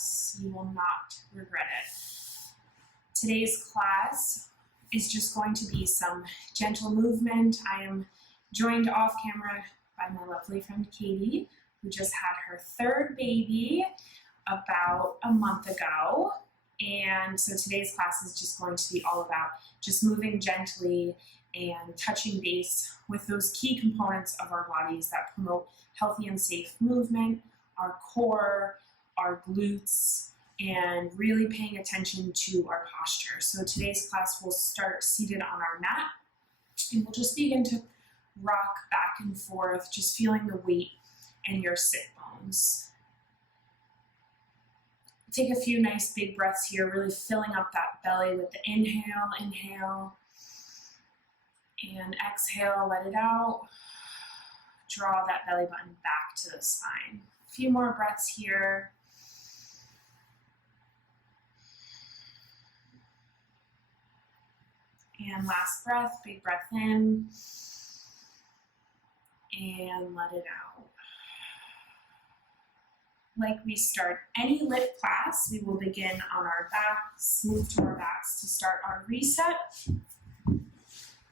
class. You will not regret it. Today's class is just going to be some gentle movement. I am joined off camera by my lovely friend Katie, who just had her third baby about a month ago. And so today's class is just going to be all about just moving gently and touching base with those key components of our bodies that promote healthy and safe movement, our core, our glutes, and really paying attention to our posture. So today's class will start seated on our mat, and we'll just begin to rock back and forth, just feeling the weight in your sit bones. Take a few nice big breaths here, really filling up that belly with the inhale, and exhale, let it out. Draw that belly button back to the spine. A few more breaths here. And last breath, big breath in, and let it out. Like we start any LYT class, we will begin on our backs, move to our backs to start our reset.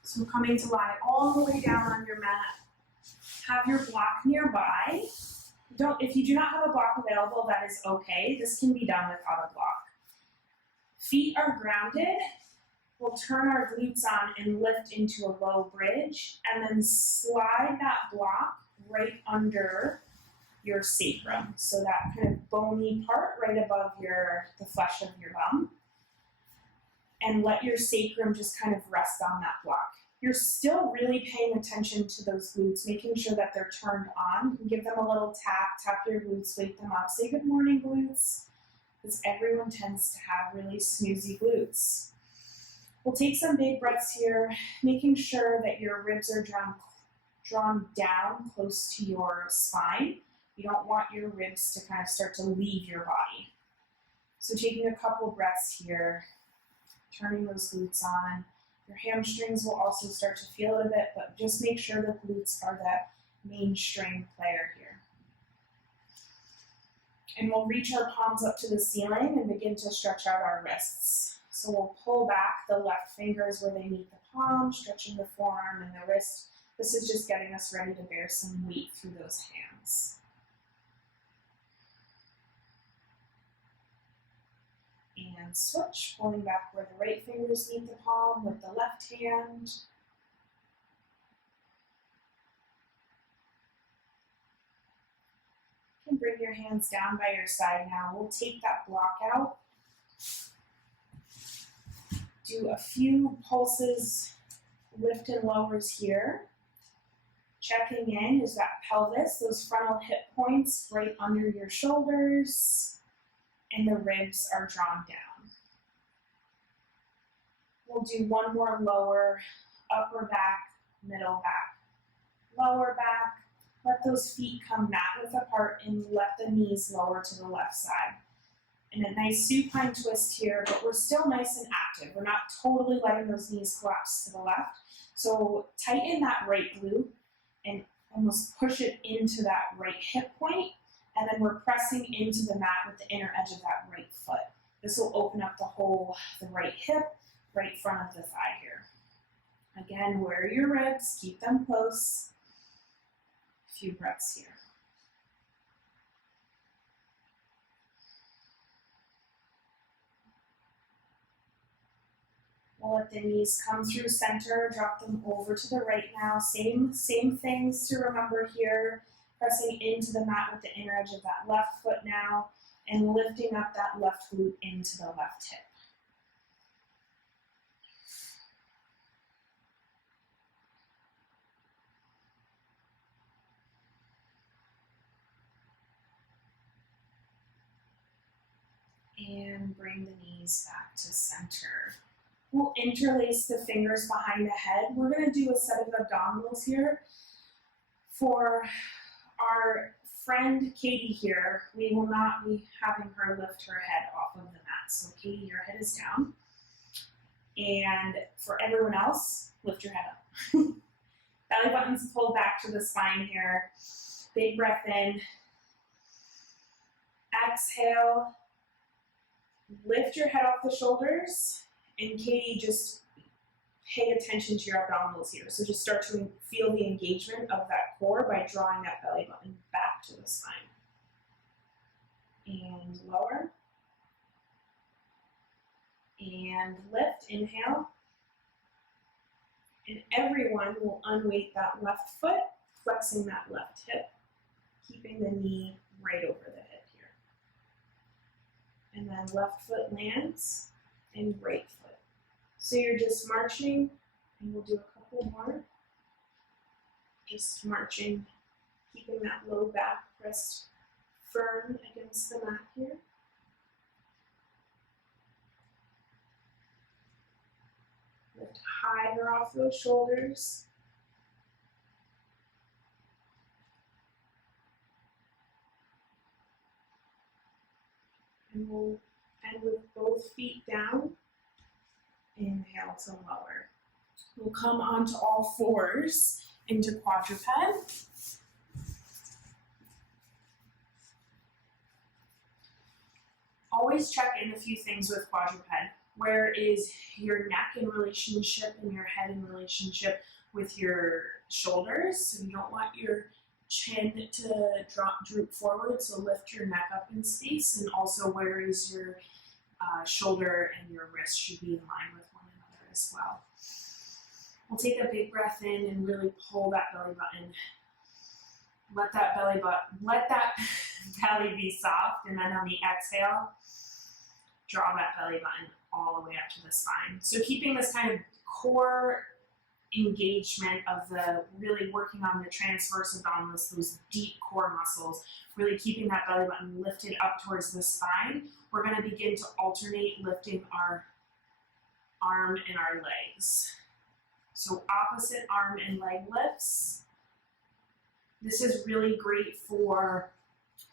So coming to lie all the way down on your mat. Have your block nearby. If you do not have a block available, that is okay. This can be done without a block. Feet are grounded. We'll turn our glutes on and lift into a low bridge, and then slide that block right under your sacrum. So that kind of bony part right above the flesh of your bum. And let your sacrum just kind of rest on that block. You're still really paying attention to those glutes, making sure that they're turned on. You can give them a little tap your glutes, wake them up. Say good morning, glutes, because everyone tends to have really snoozy glutes. We'll take some big breaths here, making sure that your ribs are drawn down close to your spine. You don't want your ribs to kind of start to leave your body. So taking a couple breaths here, turning those glutes on. Your hamstrings will also start to feel it a bit, but just make sure the glutes are that main string player here. And we'll reach our palms up to the ceiling and begin to stretch out our wrists. So we'll pull back the left fingers where they meet the palm, stretching the forearm and the wrist. This is just getting us ready to bear some weight through those hands. And switch, pulling back where the right fingers meet the palm with the left hand. You can bring your hands down by your side now. We'll take that block out. Do a few pulses, lift and lowers here. Checking in is that pelvis, those frontal hip points right under your shoulders, and the ribs are drawn down. We'll do one more lower, upper back, middle back, lower back. Let those feet come mat width apart and let the knees lower to the left side. And a nice supine twist here, but we're still nice and active. We're not totally letting those knees collapse to the left. So tighten that right glute and almost push it into that right hip point. And then we're pressing into the mat with the inner edge of that right foot. This will open up the right hip, right front of the thigh here. Again, wear your ribs, keep them close. A few breaths here. We'll let the knees come through center, drop them over to the right now. Same things to remember here. Pressing into the mat with the inner edge of that left foot now, and lifting up that left glute into the left hip. And bring the knees back to center. We'll interlace the fingers behind the head. We're going to do a set of abdominals here. For our friend Katie here, we will not be having her lift her head off of the mat. So Katie, your head is down. And for everyone else, lift your head up. Belly button's pulled back to the spine here. Big breath in. Exhale, Lift your head off the shoulders, and Katie, just pay attention to your abdominals here. So just start to feel the engagement of that core by drawing that belly button back to the spine. And lower. And lift, inhale. And everyone will unweight that left foot, flexing that left hip, keeping the knee right over the hip here. And then left foot lands and right foot. So you're just marching, and we'll do a couple more. Just marching, keeping that low back pressed firm against the mat here. Lift higher off those shoulders. And we'll end with both feet down. Inhale to lower. We'll come onto all fours into quadruped. Always check in a few things with quadruped. Where is your neck in relationship and your head in relationship with your shoulders? So you don't want your chin to droop forward, so lift your neck up in space. And also, where is your shoulder and your wrist should be in line with one another as well. We'll take a big breath in and really pull that belly button. Let that belly be soft, and then on the exhale, draw that belly button all the way up to the spine. So keeping this kind of core engagement of the really working on the transverse abdominals, those deep core muscles, really keeping that belly button lifted up towards the spine. We're going to begin to alternate lifting our arm and our legs. So opposite arm and leg lifts. This is really great for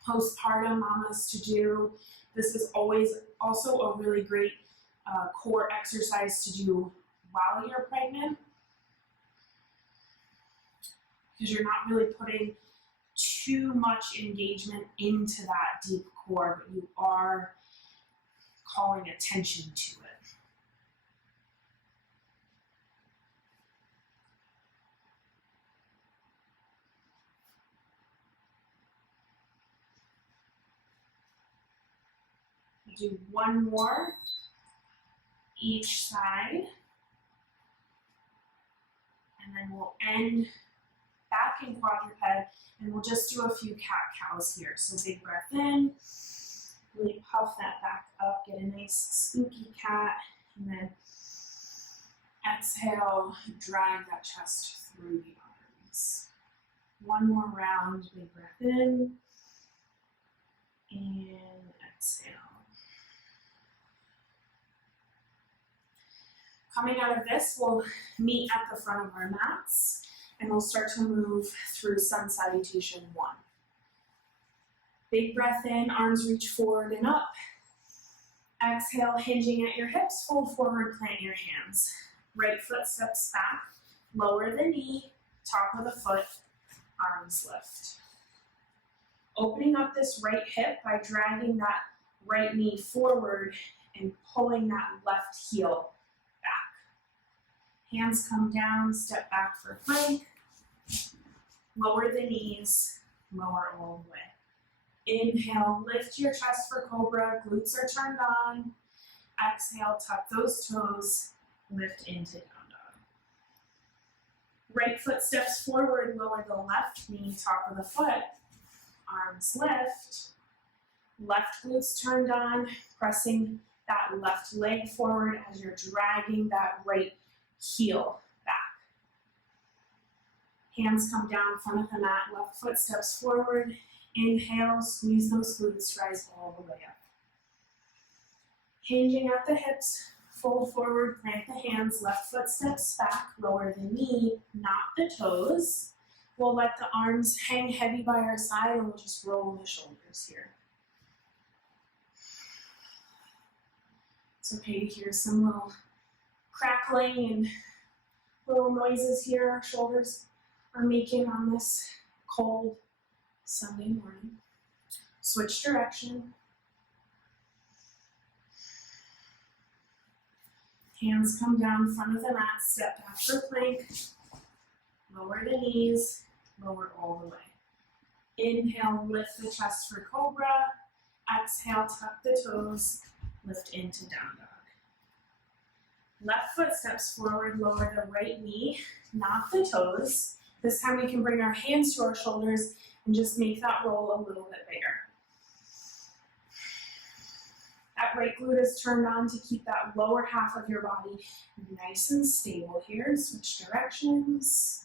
postpartum mamas to do. This is always also a really great core exercise to do while you're pregnant, because you're not really putting too much engagement into that deep core, but you are calling attention to it. Do one more each side, and then we'll end back in quadruped, and we'll just do a few cat-cows here. So big breath in, really puff that back up, get a nice spooky cat, and then exhale, drag that chest through the arms. One more round, big breath in, and exhale. Coming out of this, we'll meet at the front of our mats, and we'll start to move through sun salutation 1. Big breath in, arms reach forward and up. Exhale, hinging at your hips, fold forward, plant your hands. Right foot steps back, lower the knee, top of the foot, arms lift. Opening up this right hip by dragging that right knee forward and pulling that left heel back. Hands come down, step back for plank. Lower the knees, lower all the way. Inhale, lift your chest for cobra, glutes are turned on. Exhale, tuck those toes, lift into down dog. Right foot steps forward, lower the left knee, top of the foot. Arms lift. Left glutes turned on, pressing that left leg forward as you're dragging that right heel back. Hands come down, front of the mat, left foot steps forward. Inhale, squeeze those glutes, rise all the way up. Hinging at the hips, fold forward, plant the hands, left foot steps back, lower the knee, not the toes. We'll let the arms hang heavy by our side, and we'll just roll the shoulders here. It's okay to hear some little crackling and little noises here our shoulders are making on this cold Sunday morning. Switch direction. Hands come down front of the mat, step back for plank. Lower the knees, lower all the way. Inhale, lift the chest for cobra. Exhale, tuck the toes, lift into down dog. Left foot steps forward, lower the right knee, knock the toes. This time we can bring our hands to our shoulders and just make that roll a little bit bigger. That right glute is turned on to keep that lower half of your body nice and stable here. Switch directions.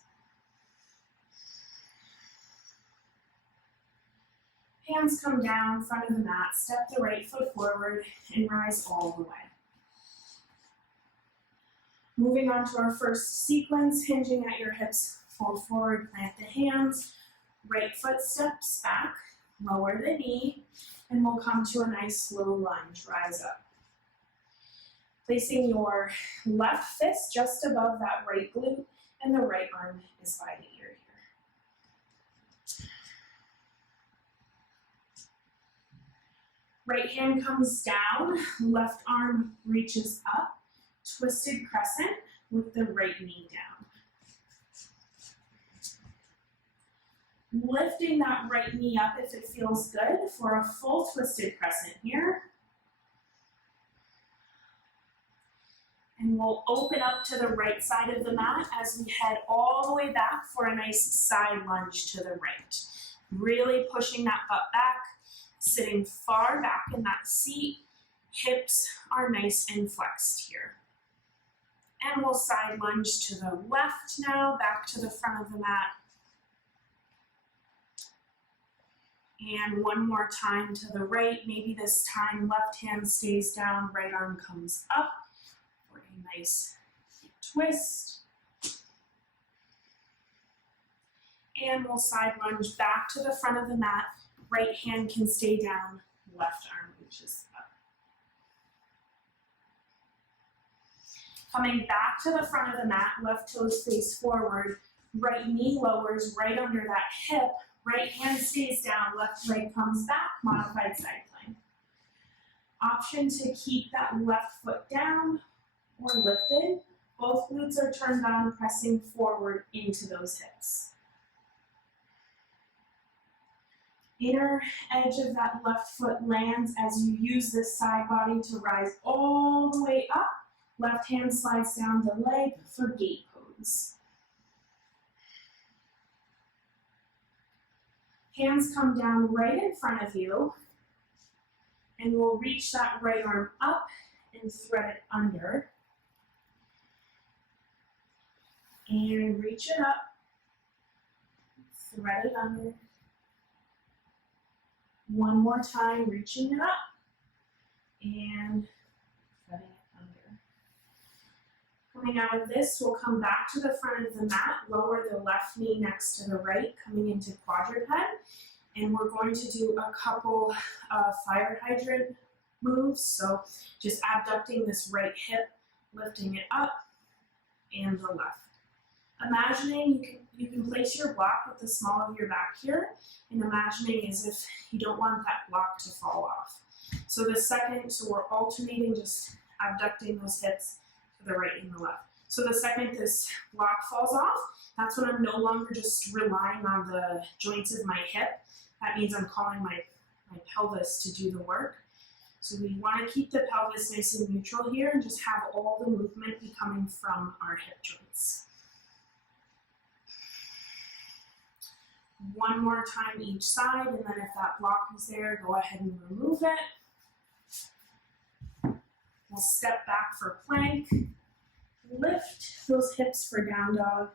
Hands come down, front of the mat, step the right foot forward and rise all the way. Moving on to our first sequence, hinging at your hips, fold forward, plant the hands, right foot steps back, lower the knee, and we'll come to a nice slow lunge, rise up. Placing your left fist just above that right glute, and the right arm is by the ear here. Right hand comes down, left arm reaches up, twisted crescent with the right knee down. Lifting that right knee up if it feels good for a full twisted crescent here. And we'll open up to the right side of the mat as we head all the way back for a nice side lunge to the right. Really pushing that butt back, sitting far back in that seat. Hips are nice and flexed here. And we'll side lunge to the left now, back to the front of the mat. And one more time to the right. Maybe this time left hand stays down, right arm comes up for a nice twist. And we'll side lunge back to the front of the mat. Right hand can stay down, left arm reaches up. Coming back to the front of the mat, left toes face forward, right knee lowers right under that hip, right hand stays down, left leg comes back, modified side plank. Option to keep that left foot down or lifted. Both glutes are turned on, pressing forward into those hips. Inner edge of that left foot lands as you use this side body to rise all the way up. Left hand slides down the leg for gate pose. Hands come down right in front of you, and we'll reach that right arm up and thread it under. And reach it up, thread it under. One more time, reaching it up, and threading it under. Coming out of this, we'll come back to the front of the mat, lower the left knee next to the right, coming into quadruped, and we're going to do a couple fire hydrant moves, so just abducting this right hip, lifting it up, and the left. Imagining you can place your block at the small of your back here, and imagining as if you don't want that block to fall off. So we're alternating, just abducting those hips to the right and the left. So the second this block falls off, that's when I'm no longer just relying on the joints of my hip. That means I'm calling my pelvis to do the work. So we want to keep the pelvis nice and neutral here and just have all the movement be coming from our hip joints. One more time each side, and then if that block is there, go ahead and remove it. We'll step back for plank. Lift those hips for down dog.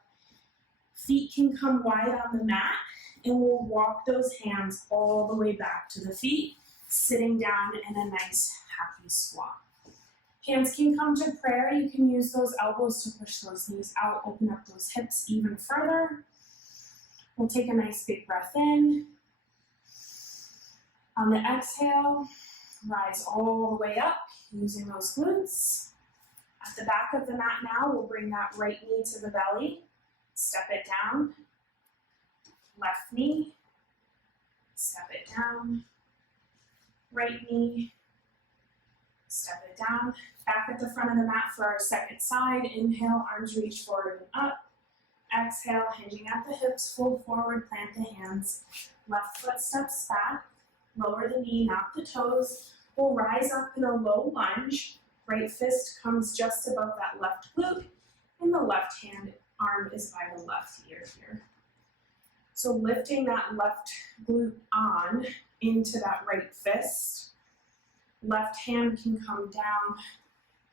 Feet can come wide on the mat, and we'll walk those hands all the way back to the feet, sitting down in a nice happy squat. Hands can come to prayer. You can use those elbows to push those knees out, open up those hips even further. We'll take a nice big breath in. On the exhale, rise all the way up, using those glutes. At the back of the mat now, we'll bring that right knee to the belly, step it down, left knee, step it down, right knee, step it down, Back at the front of the mat for our second side. Inhale, arms reach forward and up. Exhale, hinging at the hips, fold forward, plant the hands. Left foot steps back, lower the knee, knock the toes. We'll rise up in a low lunge. Right fist comes just above that left glute, and the left hand arm is by the left ear here. So lifting that left glute on into that right fist. Left hand can come down,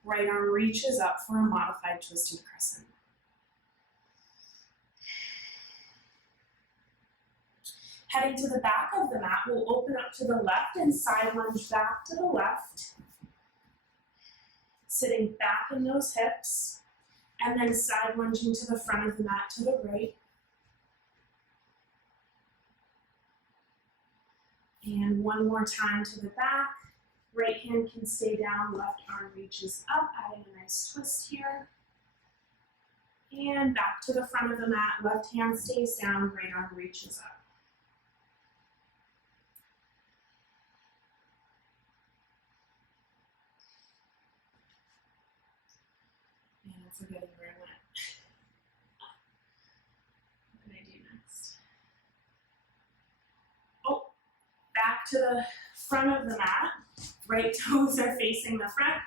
right arm reaches up for a modified twisted crescent. Heading to the back of the mat, we'll open up to the left and side lunge back to the left. Sitting back in those hips, and then side lunging to the front of the mat to the right. And one more time to the back. Right hand can stay down, left arm reaches up, adding a nice twist here. And back to the front of the mat, left hand stays down, right arm reaches up. And I'm forgetting where I went. What did I do next? Oh, back to the front of the mat. Right toes are facing the front.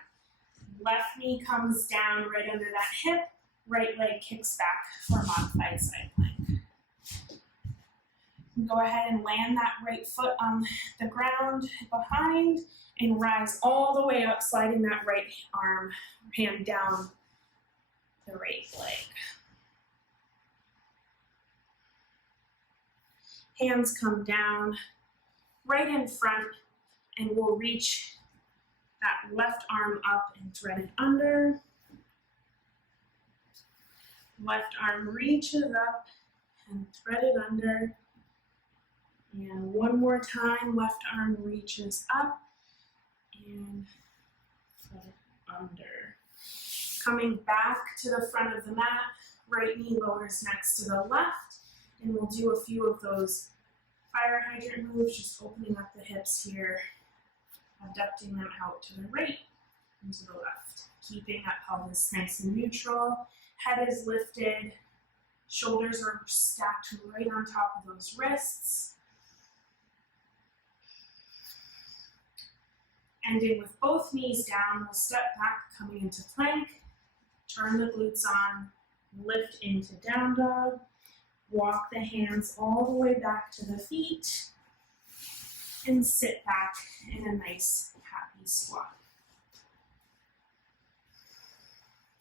Left knee comes down right under that hip. Right leg kicks back for a modified side plank. Go ahead and land that right foot on the ground behind and rise all the way up, sliding that right hand down the right leg. Hands come down right in front, and we'll reach that left arm up and thread it under. Left arm reaches up and thread it under. And one more time, left arm reaches up and thread it under. Coming back to the front of the mat, right knee lowers next to the left, and we'll do a few of those fire hydrant moves, just opening up the hips here, abducting them out to the right and to the left. Keeping that pelvis nice and neutral. Head is lifted, shoulders are stacked right on top of those wrists. Ending with both knees down, we'll step back, coming into plank, turn the glutes on, lift into down dog, walk the hands all the way back to the feet, and sit back in a nice, happy squat.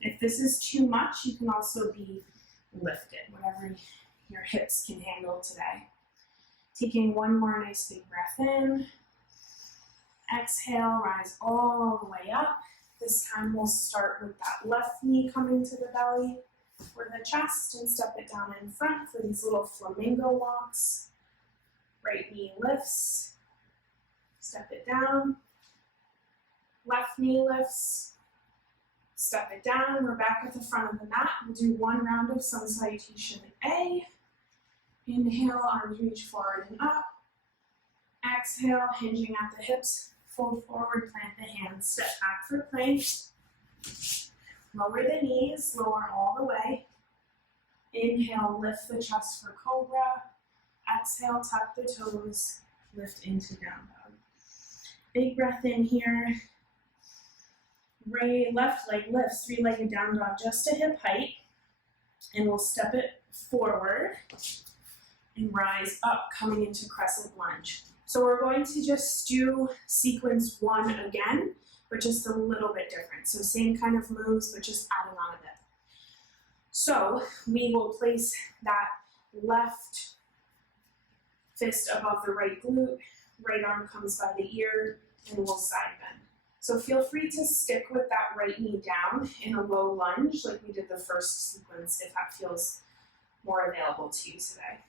If this is too much, you can also be lifted, whatever your hips can handle today. Taking one more nice big breath in. Exhale, rise all the way up. This time we'll start with that left knee coming to the belly or the chest and step it down in front for these little flamingo walks. Right knee lifts, step it down. Left knee lifts, step it down. We're back at the front of the mat. We'll do one round of sun salutation A. Inhale, arms reach forward and up. Exhale, hinging at the hips, fold forward, plant the hands, step back for plank. Lower the knees, lower all the way. Inhale, lift the chest for cobra. Exhale, tuck the toes, lift into down dog. Big breath in here. Left leg lifts, three-legged down dog just to hip height. And we'll step it forward and rise up, coming into crescent lunge. So we're going to just do sequence one again, but just a little bit different. So same kind of moves, but just adding on a bit. So we will place that left fist above the right glute, right arm comes by the ear, and we'll side bend. So feel free to stick with that right knee down in a low lunge like we did the first sequence if that feels more available to you today.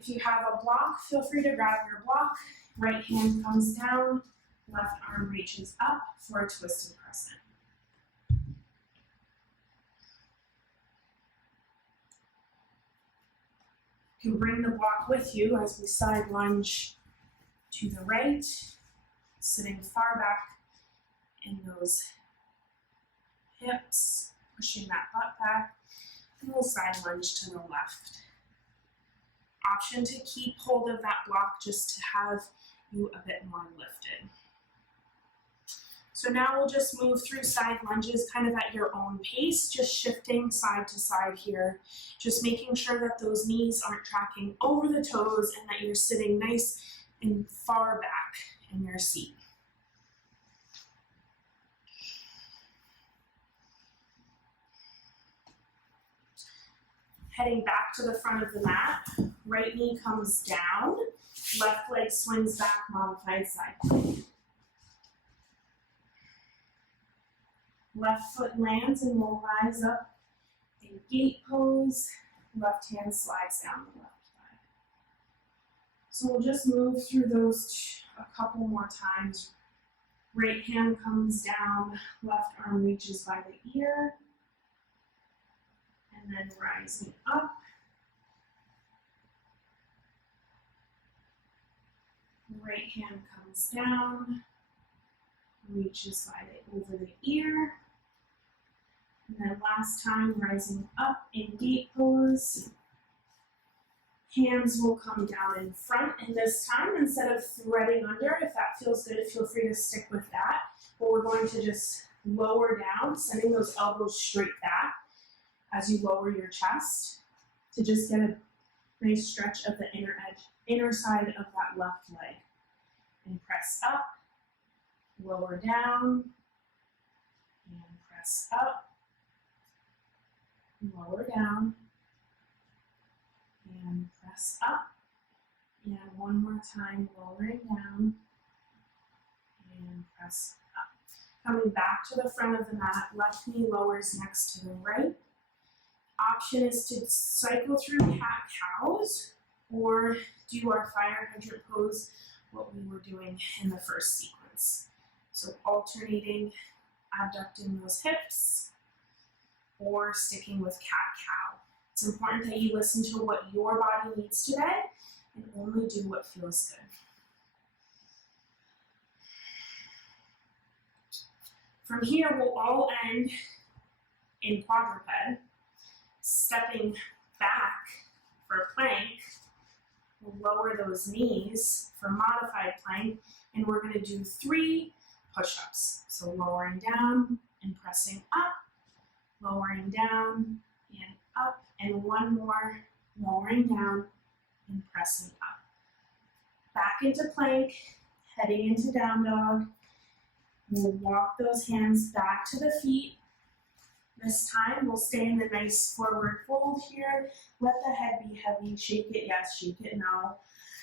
If you have a block, feel free to grab your block. Right hand comes down, left arm reaches up for a twisted crescent. You can bring the block with you as we side lunge to the right, sitting far back in those hips, pushing that butt back, and we'll side lunge to the left. Option to keep hold of that block just to have you a bit more lifted. So now we'll just move through side lunges kind of at your own pace, just shifting side to side here, just making sure that those knees aren't tracking over the toes and that you're sitting nice and far back in your seat. Heading back to the front of the mat, right knee comes down, left leg swings back, modified side plank. Left foot lands and we'll rise up in gate pose. Left hand slides down the left thigh. So we'll just move through those a couple more times. Right hand comes down, left arm reaches by the ear. And then rising up. Right hand comes down, reaches over the ear. And then last time, rising up in gate pose. Hands will come down in front, and this time, instead of threading under, if that feels good, feel free to stick with that. But we're going to just lower down, sending those elbows straight back as you lower your chest to just get a nice stretch of the inner side of that left leg. And press up, lower down, and press up, lower down, and press up. And one more time, lowering down, and press up. Coming back to the front of the mat, left knee lowers next to the right. Option is to cycle through cat-cows or do our fire hydrant pose, what we were doing in the first sequence. So alternating, abducting those hips, or sticking with cat-cow. It's important that you listen to what your body needs today and only do what feels good. From here, we'll all end in quadruped, stepping back for plank. We'll lower those knees for modified plank, and we're going to do 3 push-ups. So lowering down and pressing up, lowering down and up, and one more, lowering down and pressing up. Back into plank, heading into down dog. We'll walk those hands back to the feet. This time, we'll stay in the nice forward fold here. Let the head be heavy. Shake it, yes, shake it, no.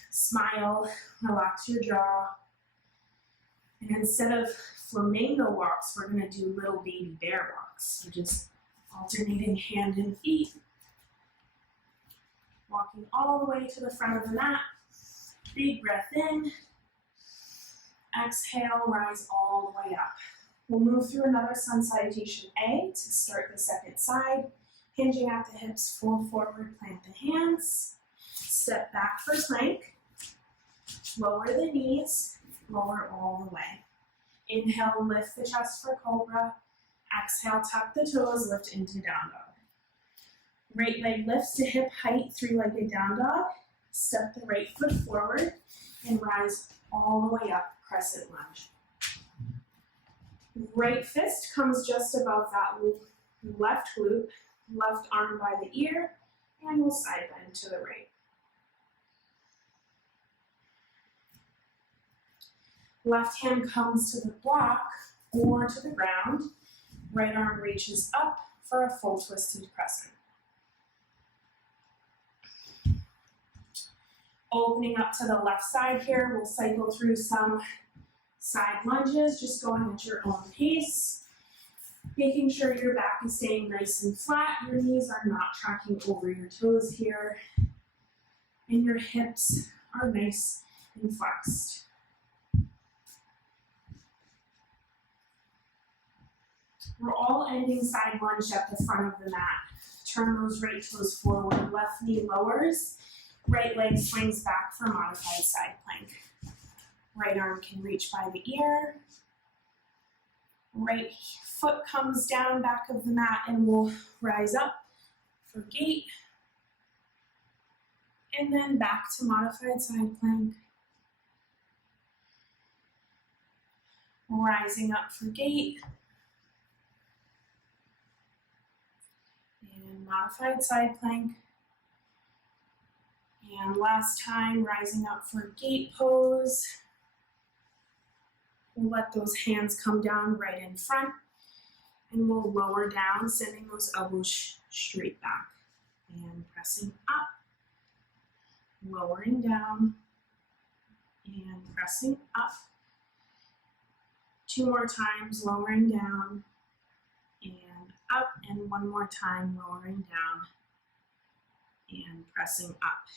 Smile, relax your jaw. And instead of flamingo walks, we're gonna do little baby bear walks. So just alternating hand and feet. Walking all the way to the front of the mat. Big breath in. Exhale, rise all the way up. We'll move through another sun salutation A to start the second side. Hinging at the hips, fold forward, plant the hands. Step back for plank. Lower the knees, lower all the way. Inhale, lift the chest for cobra. Exhale, tuck the toes, lift into down dog. Right leg lifts to hip height, 3-legged down dog. Step the right foot forward and rise all the way up, crescent lunge. Right fist comes just above that left glute, left arm by the ear, and we'll side bend to the right. Left hand comes to the block or to the ground. Right arm reaches up for a full twisted crescent. Opening up to the left side here, we'll cycle through some side lunges, just going at your own pace. Making sure your back is staying nice and flat, your knees are not tracking over your toes here, and your hips are nice and flexed. We're all ending side lunge at the front of the mat. Turn those right toes forward, left knee lowers, right leg swings back for modified side plank. Right arm can reach by the ear. Right foot comes down back of the mat and we'll rise up for gate. And then back to modified side plank. Rising up for gate. And modified side plank. And last time, rising up for gate pose. We'll let those hands come down right in front. And we'll lower down, sending those elbows straight back. And pressing up. Lowering down. And pressing up. 2 more times, lowering down. And up. And 1 more time, lowering down. And pressing up.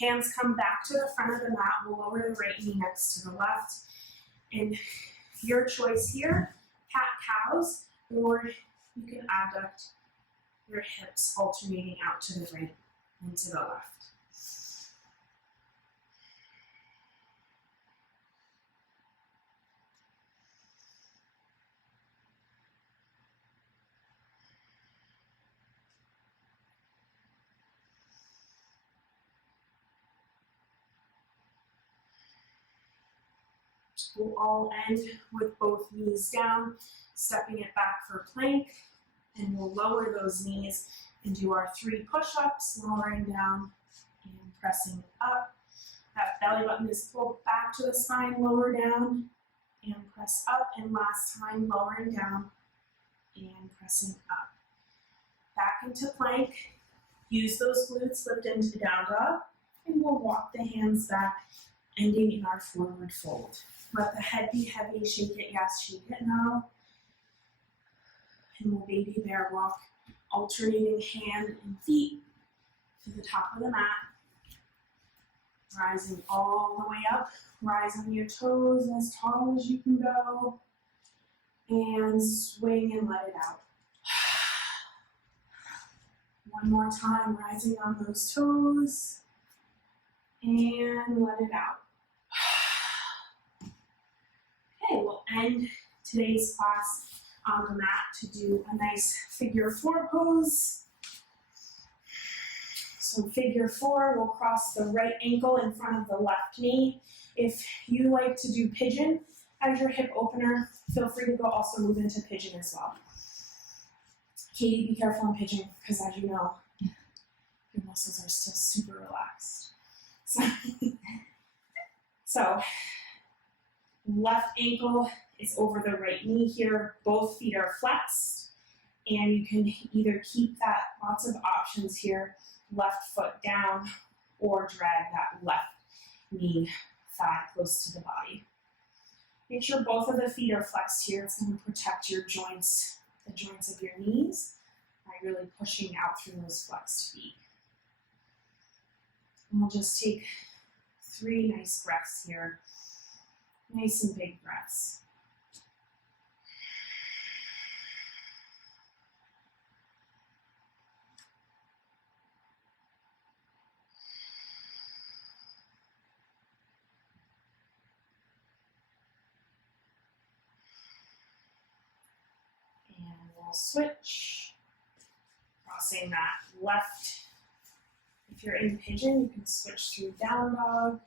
Hands come back to the front of the mat. We'll lower the right knee next to the left. And your choice here, cat-cows, or you can abduct your hips alternating out to the right and to the left. We'll all end with both knees down, stepping it back for plank, and we'll lower those knees and do our 3 push-ups, lowering down and pressing up. That belly button is pulled back to the spine, lower down and press up, and last time lowering down and pressing up. Back into plank, use those glutes, lift into down dog, and we'll walk the hands back, ending in our forward fold. Let the head be heavy, shake it, yes, shake it now. And we'll baby bear walk, alternating hand and feet to the top of the mat. Rising all the way up, rise on your toes as tall as you can go. And swing and let it out. 1 more time, rising on those toes. And let it out. Okay, we'll end today's class on the mat to do a nice figure 4 pose. So figure 4, we'll cross the right ankle in front of the left knee. If you like to do pigeon as your hip opener, feel free to go also move into pigeon as well. Katie, be careful in pigeon, because as you know, your muscles are still super relaxed. So left ankle is over the right knee here. Both feet are flexed. And you can either keep that, lots of options here, left foot down, or drag that left knee, thigh close to the body. Make sure both of the feet are flexed here. It's going to protect your joints, the joints of your knees, by really pushing out through those flexed feet. And we'll just take 3 nice breaths here. Nice and big breaths. And we'll switch, crossing that left. If you're in pigeon, you can switch through down dog,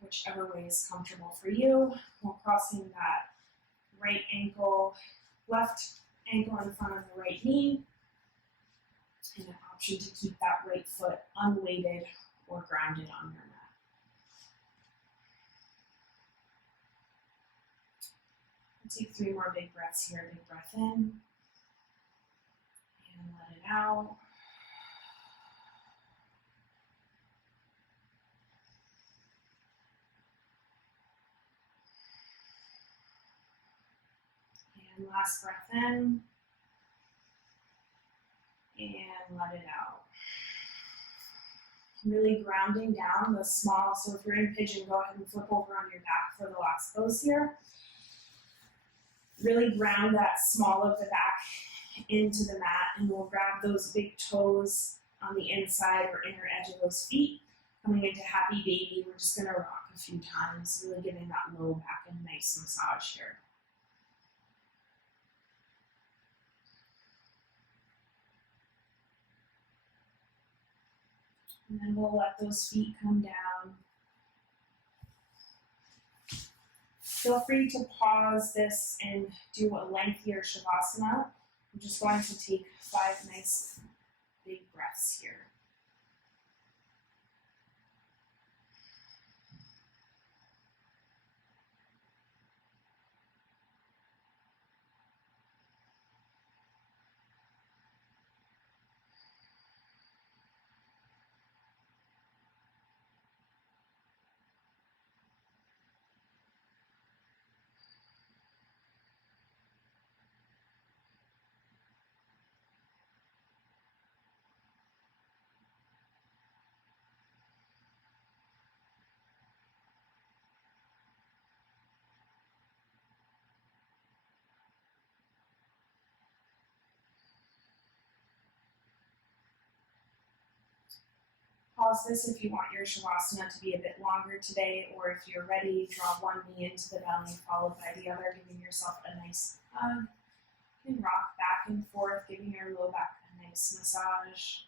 whichever way is comfortable for you. We're crossing that right ankle, left ankle in front of the right knee, and an option to keep that right foot unweighted or grounded on your mat. We'll take 3 more big breaths here. Big breath in, and let it out. And last breath in, and let it out. Really grounding down the small, so if you're in pigeon, go ahead and flip over on your back for the last pose here. Really ground that small of the back into the mat, and we'll grab those big toes on the inside or inner edge of those feet. Coming into happy baby, we're just gonna rock a few times, really giving that low back a nice massage here. And then we'll let those feet come down. Feel free to pause this and do a lengthier Shavasana. I'm just going to take 5 nice big breaths here. Pause this if you want your Shavasana to be a bit longer today, or if you're ready, draw one knee into the belly followed by the other, giving yourself a nice hug. You can rock back and forth, giving your low back a nice massage.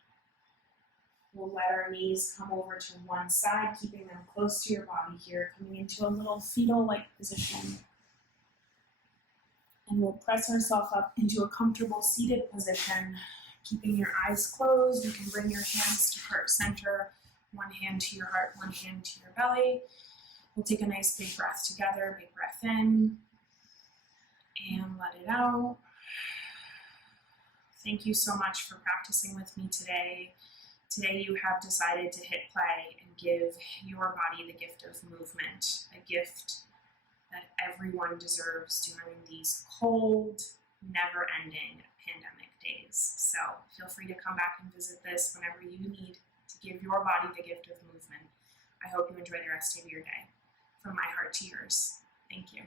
We'll let our knees come over to one side, keeping them close to your body here, coming into a little fetal-like position. And we'll press ourselves up into a comfortable seated position. Keeping your eyes closed, you can bring your hands to heart center, one hand to your heart, one hand to your belly. We'll take a nice big breath together, big breath in, and let it out. Thank you so much for practicing with me today. Today you have decided to hit play and give your body the gift of movement, a gift that everyone deserves during these cold, never-ending pandemic days. So feel free to come back and visit this whenever you need to give your body the gift of movement. I hope you enjoy the rest of your day. From my heart to yours, thank you.